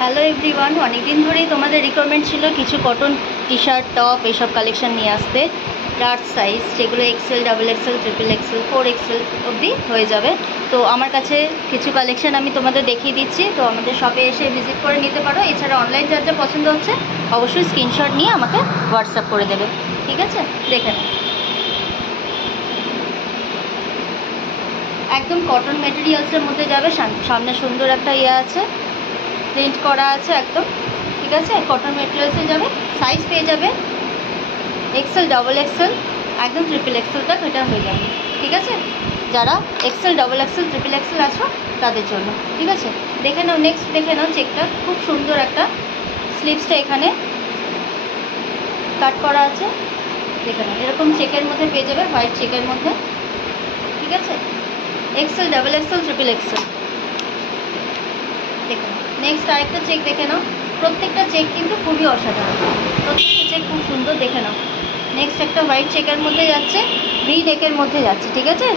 Hello everyone, অনেক দিন ধরেই তোমাদের রিকোয়ারমেন্ট ছিল কিছু কটন টি শার্ট, টপ এইসব কালেকশন নিয়ে আসতে। লার্জ সাইজ, যেগুলো XL, double XL, triple XL, 4XL অবধি হয়ে যাবে। তো আমার কাছে কিছু কালেকশন আমি তোমাদের দেখিয়ে দিচ্ছি, তো আমাদের শপে এসে ভিজিট করে নিতে পারো। এছাড়া অনলাইন যার যা পছন্দ হচ্ছে অবশ্যই স্ক্রিনশট নিয়ে আমাকে হোয়াটসঅ্যাপ করে দেবে, ঠিক আছে? দেখে নাও, একদম কটন মেটেরিয়ালসের মধ্যে যাবে। সামনে সুন্দর একটা আছে, প্রিন্ট করা আছে একদম, ঠিক আছে? কটন মেটেরিয়ালসে যাবে। সাইজ পেয়ে যাবে এক্সেল, ডাবল এক্সেল, একদম ট্রিপল এক্সেল তক এটা হয়ে যাবে, ঠিক আছে? যারা XL, double XL, triple XL আছো তাদের জন্য, ঠিক আছে? দেখে নাও, নেক্সট দেখে নাও চেকটা, খুব সুন্দর একটা স্লিভসটা এখানে কাট করা আছে। দেখে নাও, এরকম চেকের মধ্যে পেয়ে যাবে, হোয়াইট চেকের মধ্যে, ঠিক আছে? XL, double XL, triple XL. দেখে নাও, নেক্সট আরেকটা চেক দেখে নাও। প্রত্যেকটা চেক কিন্তু খুবই অসাধারণ, প্রত্যেকটা চেক খুব সুন্দর। দেখে নাও, নেক্সট একটা হোয়াইট চেকের মধ্যে যাচ্ছে, ভি নেকের মধ্যে যাচ্ছে, ঠিক আছে?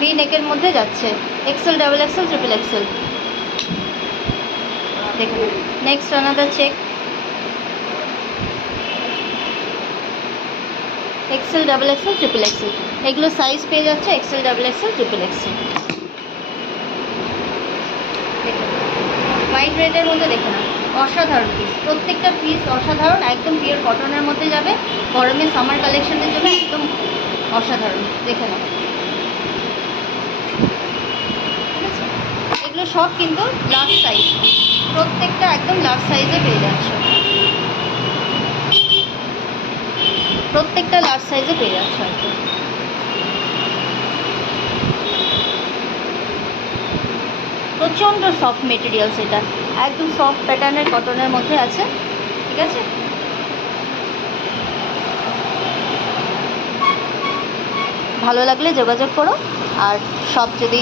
ভি নেকের মধ্যে যাচ্ছে, XL, double XL, triple XL. দেখে নাও, next another check, XL, double XL, triple XL. এগুলো সাইজ পেয়ে যাচ্ছে XL, double XL, triple XL. White রেডের মধ্যে দেখে নাও, অসাধারণ পিস, প্রত্যেকটা পিস অসাধারণ, একদম পিওর কটনের মধ্যে যাবে। গরমে সামার কালেকশনের জন্য একদম অসাধারণ। দেখে নাও, ঠিক আছে? এগুলো সব কিন্তু লার্জ সাইজ, প্রত্যেকটা একদম লার্জ সাইজে পেয়ে যাচ্ছে, প্রত্যেকটা লার্জ সাইজে পেয়ে যাচ্ছে একদম। প্রচণ্ড সফট মেটেরিয়ালস, এটা একদম সফট প্যাটার্নের কটনের মধ্যে আছে, ঠিক আছে? ভালো লাগলে যোগাযোগ করো, আর সব যদি